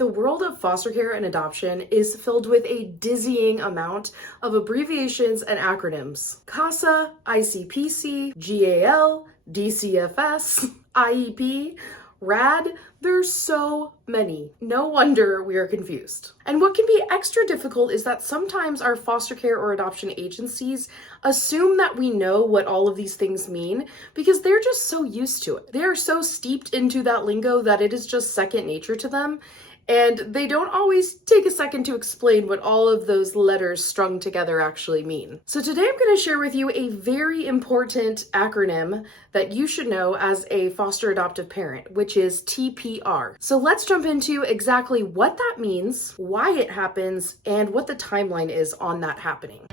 The world of foster care and adoption is filled with a dizzying amount of abbreviations and acronyms. CASA, ICPC, GAL, DCFS, IEP, RAD, there's so many. No wonder we are confused. And what can be extra difficult is that sometimes our foster care or adoption agencies assume that we know what all of these things mean because they're just so used to it. They are so steeped into that lingo that it is just second nature to them. And they don't always take a second to explain what all of those letters strung together actually mean. So today I'm going to share with you a very important acronym that you should know as a foster adoptive parent, which is TPR. So let's jump into exactly what that means, why it happens, and what the timeline is on that happening.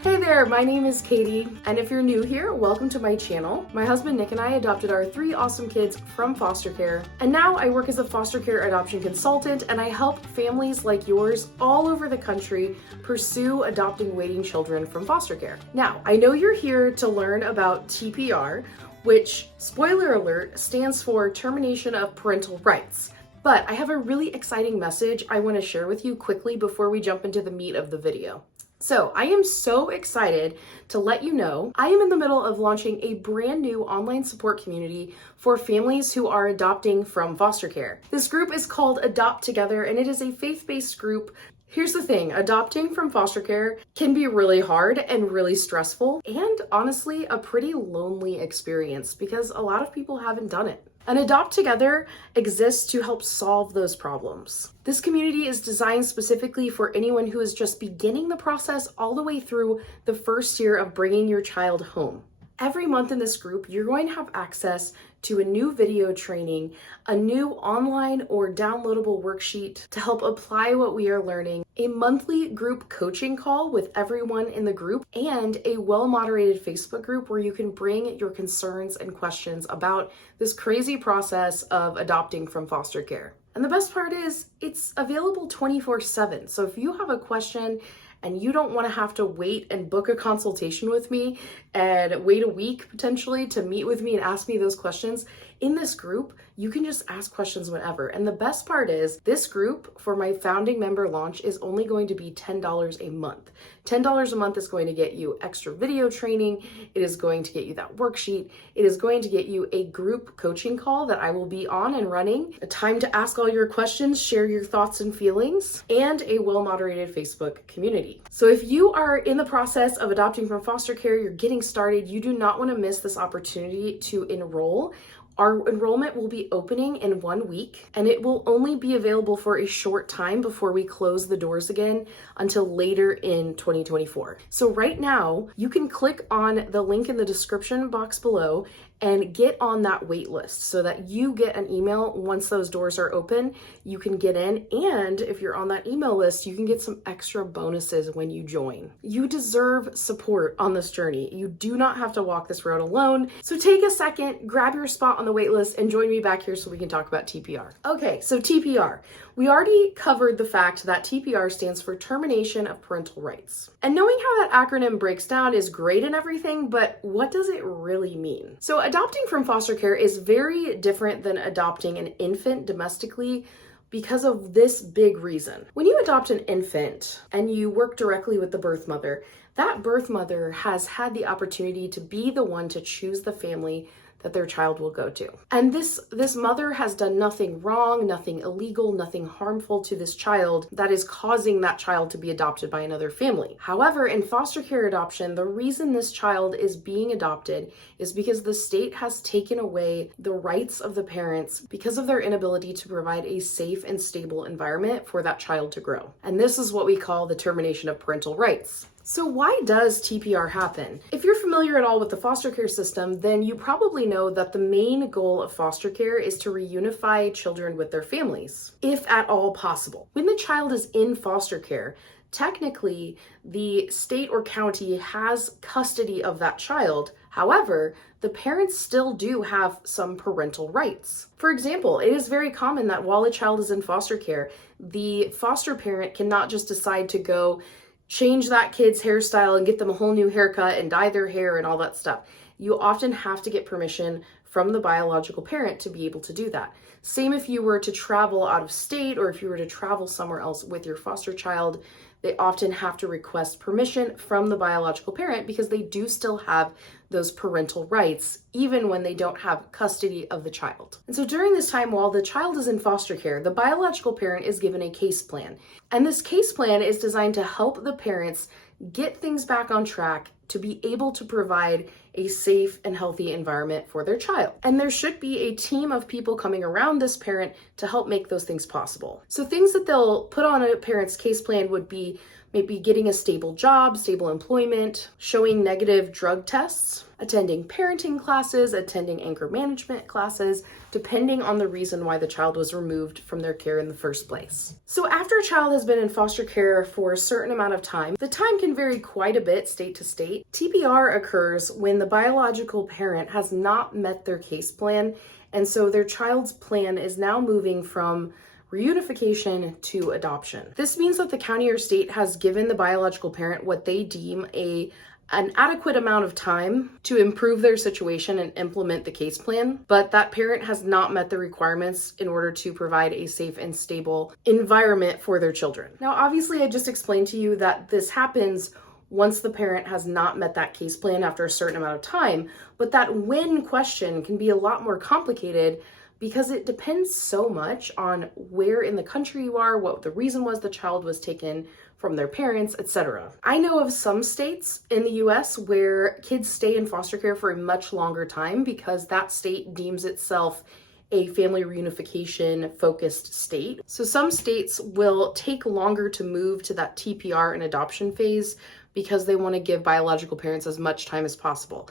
Hey there, my name is Katie, and if you're new here, welcome to my channel. My husband Nick and I adopted our 3 awesome kids from foster care, and now I work as a foster care adoption consultant, and I help families like yours all over the country pursue adopting waiting children from foster care. Now, I know you're here to learn about TPR, which, spoiler alert, stands for Termination of Parental Rights. But I have a really exciting message I want to share with you quickly before we jump into the meat of the video. So I am so excited to let you know I am in the middle of launching a brand new online support community for families who are adopting from foster care. This group is called Adopt Together, and it is a faith-based group. Here's the thing, adopting from foster care can be really hard and really stressful, and honestly, a pretty lonely experience because a lot of people haven't done it. And Adopt Together exists to help solve those problems. This community is designed specifically for anyone who is just beginning the process all the way through the first year of bringing your child home. Every month in this group, you're going to have access to a new video training, a new online or downloadable worksheet to help apply what we are learning, a monthly group coaching call with everyone in the group, and a well-moderated Facebook group where you can bring your concerns and questions about this crazy process of adopting from foster care. And the best part is it's available 24/7. So if you have a question and you don't want to have to wait and book a consultation with me and wait a week potentially to meet with me and ask me those questions, in this group, you can just ask questions whenever. And the best part is this group for my founding member launch is only going to be $10 a month. $10 a month is going to get you extra video training. It is going to get you that worksheet. It is going to get you a group coaching call that I will be on and running, a time to ask all your questions, share your thoughts and feelings, and a well-moderated Facebook community. So if you are in the process of adopting from foster care, you're getting started, you do not want to miss this opportunity to enroll. Our enrollment will be opening in 1 week, and it will only be available for a short time before we close the doors again until later in 2024. So right now, you can click on the link in the description box below and get on that wait list so that you get an email once those doors are open. You can get in, and if you're on that email list, you can get some extra bonuses when you join. You deserve support on this journey. You do not have to walk this road alone. So take a second, grab your spot on the wait list, and join me back here so we can talk about TPR. Okay, so TPR. We already covered the fact that TPR stands for Termination of Parental Rights. And knowing how that acronym breaks down is great and everything, but what does it really mean? So adopting from foster care is very different than adopting an infant domestically because of this big reason. When you adopt an infant and you work directly with the birth mother, that birth mother has had the opportunity to be the one to choose the family that their child will go to. And this mother has done nothing wrong, nothing illegal, nothing harmful to this child that is causing that child to be adopted by another family. However, in foster care adoption, the reason this child is being adopted is because the state has taken away the rights of the parents because of their inability to provide a safe and stable environment for that child to grow. And this is what we call the termination of parental rights. So why does TPR happen? If you're familiar at all with the foster care system, then you probably know that the main goal of foster care is to reunify children with their families, if at all possible. When the child is in foster care, technically the state or county has custody of that child. However, the parents still do have some parental rights. For example, it is very common that while a child is in foster care, the foster parent cannot just decide to go change that kid's hairstyle and get them a whole new haircut and dye their hair and all that stuff. You often have to get permission from the biological parent to be able to do that. Same if you were to travel out of state or if you were to travel somewhere else with your foster child, they often have to request permission from the biological parent because they do still have those parental rights, even when they don't have custody of the child. And so during this time, while the child is in foster care, the biological parent is given a case plan. And this case plan is designed to help the parents get things back on track to be able to provide a safe and healthy environment for their child. And there should be a team of people coming around this parent to help make those things possible. So things that they'll put on a parent's case plan would be maybe getting a stable job, stable employment, showing negative drug tests, attending parenting classes, attending anger management classes, depending on the reason why the child was removed from their care in the first place. So after a child has been in foster care for a certain amount of time, the time can vary quite a bit state to state. TPR occurs when the biological parent has not met their case plan, and so their child's plan is now moving from reunification to adoption. This means that the county or state has given the biological parent what they deem an adequate amount of time to improve their situation and implement the case plan, but that parent has not met the requirements in order to provide a safe and stable environment for their children. Now, obviously, I just explained to you that this happens once the parent has not met that case plan after a certain amount of time, but that when question can be a lot more complicated because it depends so much on where in the country you are, what the reason was the child was taken from their parents, etc. I know of some states in the US where kids stay in foster care for a much longer time because that state deems itself a family reunification focused state. So some states will take longer to move to that TPR and adoption phase because they want to give biological parents as much time as possible.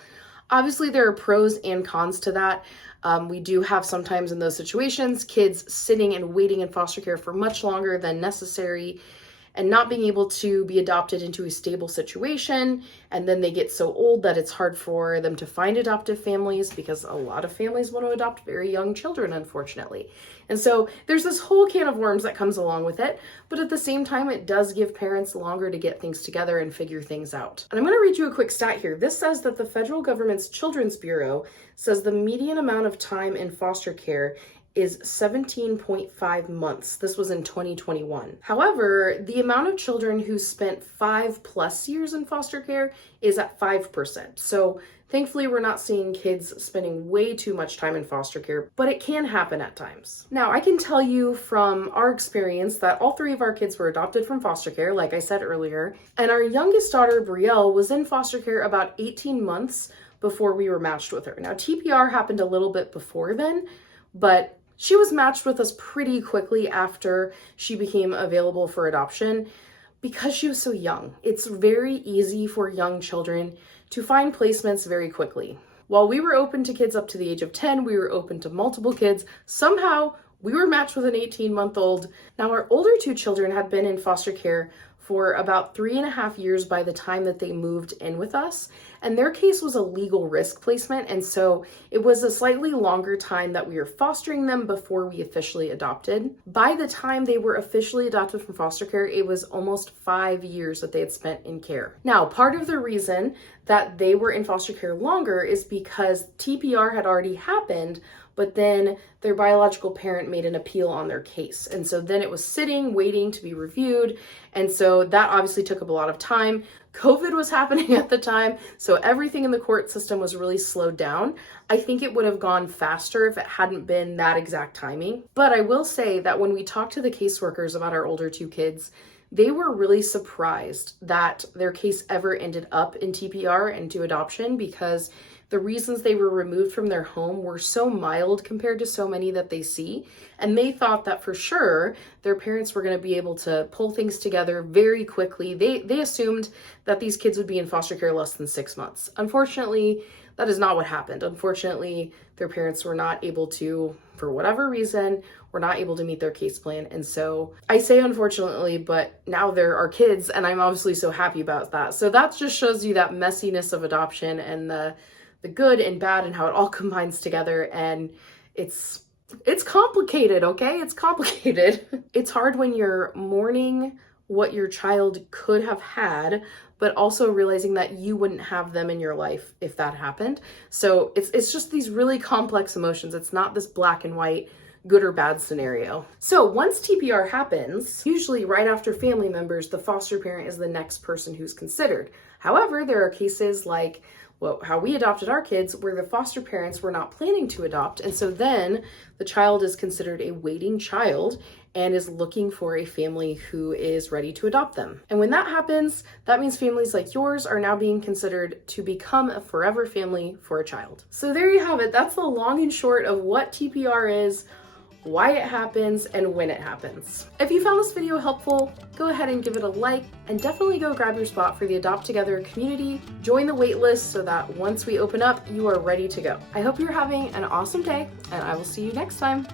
Obviously, there are pros and cons to that. We do have sometimes in those situations, kids sitting and waiting in foster care for much longer than necessary and not being able to be adopted into a stable situation. And then they get so old that it's hard for them to find adoptive families because a lot of families want to adopt very young children, unfortunately. And so there's this whole can of worms that comes along with it. But at the same time, it does give parents longer to get things together and figure things out. And I'm going to read you a quick stat here. This says that the federal government's Children's Bureau says the median amount of time in foster care is 17.5 months. This was in 2021. However, the amount of children who spent 5+ years in foster care is at 5%. So thankfully, we're not seeing kids spending way too much time in foster care, but it can happen at times. Now, I can tell you from our experience that all 3 of our kids were adopted from foster care, like I said earlier, and our youngest daughter, Brielle, was in foster care about 18 months before we were matched with her. Now, TPR happened a little bit before then, but she was matched with us pretty quickly after she became available for adoption because she was so young. It's very easy for young children to find placements very quickly. While we were open to kids up to the age of 10, we were open to multiple kids. Somehow, we were matched with an 18-month-old. Now, our older 2 children had been in foster care for about 3.5 years by the time that they moved in with us. And their case was a legal risk placement. And so it was a slightly longer time that we were fostering them before we officially adopted. By the time they were officially adopted from foster care, it was almost 5 years that they had spent in care. Now, part of the reason that they were in foster care longer is because TPR had already happened, but then their biological parent made an appeal on their case. And so then it was sitting, waiting to be reviewed. And so that obviously took up a lot of time. COVID was happening at the time, so everything in the court system was really slowed down. I think it would have gone faster if it hadn't been that exact timing. But I will say that when we talked to the caseworkers about our older 2 kids, they were really surprised that their case ever ended up in TPR and to adoption because the reasons they were removed from their home were so mild compared to so many that they see. And they thought that for sure their parents were going to be able to pull things together very quickly. They assumed that these kids would be in foster care less than 6 months. Unfortunately, that is not what happened. Unfortunately, their parents were not able to, for whatever reason, were not able to meet their case plan. And so I say unfortunately, but now there are kids and I'm obviously so happy about that. So that just shows you that messiness of adoption and the good and bad and how it all combines together. And it's complicated, okay? It's complicated. It's hard when you're mourning what your child could have had, but also realizing that you wouldn't have them in your life if that happened. So it's just these really complex emotions. It's not this black and white, good or bad scenario. So once TPR happens, usually right after family members, the foster parent is the next person who's considered. However, there are cases like how we adopted our kids where the foster parents were not planning to adopt. And so then the child is considered a waiting child and is looking for a family who is ready to adopt them. And when that happens, that means families like yours are now being considered to become a forever family for a child. So there you have it. That's the long and short of what TPR is, why it happens, and when it happens. If you found this video helpful, go ahead and give it a like, and definitely go grab your spot for the Adopt Together community. Join the waitlist so that once we open up, you are ready to go. I hope you're having an awesome day, and I will see you next time.